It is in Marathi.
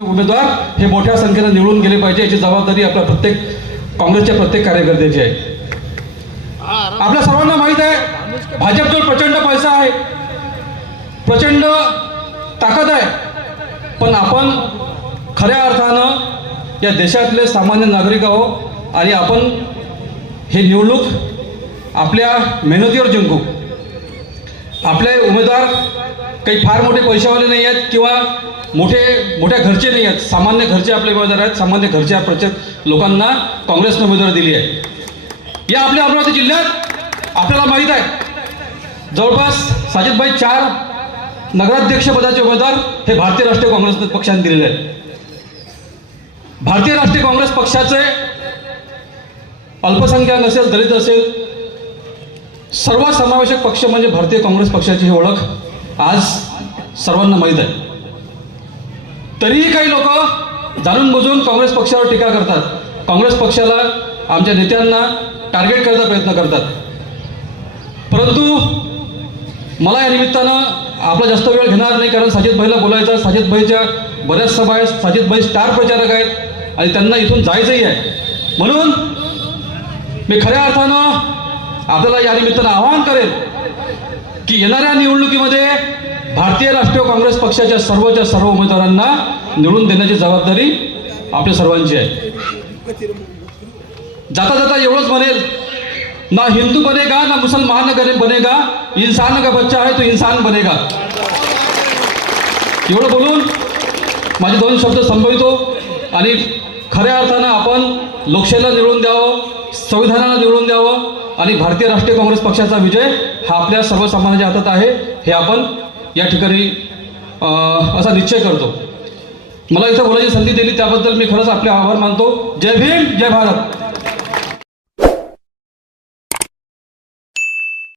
उमेदवार हे मोठ्या संख्येनं निवडून गेले पाहिजे याची जबाबदारी आपल्या प्रत्येक काँग्रेसच्या प्रत्येक कार्यकर्त्याची आहे. आपल्या सर्वांना माहीत आहे भाजपजवळ प्रचंड पैसा आहे. प्रचंड ताकद आहे. पण आपण खऱ्या अर्थानं या देशातले सामान्य नागरिक आहो आणि आपण हे निवडणूक आपल्या मेहनतीवर जिंकू. आपले उमेदवार काही फार मोठे पैशावाले नाही आहेत किंवा मोठे मोठ्या घरचे नाही आहेत. सामान्य घरचे आपले उमेदवार आहेत. सामान्य घरच्या प्रत्येक लोकांना काँग्रेसने उमेदवार दिली आहे. या आपल्या अमरावती जिल्ह्यात आपल्याला माहीत आहे जवळपास साजिदभाई चार नगराध्यक्षपदाचे उमेदवार हे भारतीय राष्ट्रीय काँग्रेस पक्षाने दिलेले आहेत. भारतीय राष्ट्रीय काँग्रेस पक्षाचे अल्पसंख्याक असेल दलित असेल सर्वात समावेशक पक्ष म्हणजे भारतीय काँग्रेस पक्षाची ही ओळख आज सर्वांना माहीत आहे. तरीही काही लोक जाणून बुजून काँग्रेस पक्षावर टीका करतात. काँग्रेस पक्षाला आमच्या नेत्यांना टार्गेट करायचा प्रयत्न करतात. परंतु मला या निमित्तानं आपला जास्त वेळ घेणार नाही कारण साजिद भाईला बोलायचं साजिद भाईच्या बऱ्याच सभा आहेत. साजिद भाई स्टार प्रचारक आहेत आणि त्यांना इथून जायचंही आहे. म्हणून मी खऱ्या अर्थानं आपल्याला या निमित्तानं आवाहन करेल की येणाऱ्या निवडणुकीमध्ये भारतीय राष्ट्रीय काँग्रेस पक्षाच्या सर्वच्या सर्व उमेदवारांना निवडून देण्याची जबाबदारी आपल्या सर्वांची आहे. जाता जाता एवढंच म्हणेल ना हिंदू बनेगा ना मुसलमान बनेगा इंसान का बच्चा आहे तो इन्सान बनेगा. एवढं बोलून माझे दोन शब्द संभवितो आणि खऱ्या अर्थानं आपण लोकशाहीला निवडून द्यावं संविधानाला निवडून द्यावं आणि भारतीय राष्ट्रीय काँग्रेस पक्षाचा विजय हा आपल्या सर्वसामान्यांच्या हातात आहे. हे आपण या ठिकाणी असा निश्चय करतो. मला इथं बोलायची संधी दिली त्याबद्दल मी खरंच आपले आभार मानतो. जय भीम जय भारत.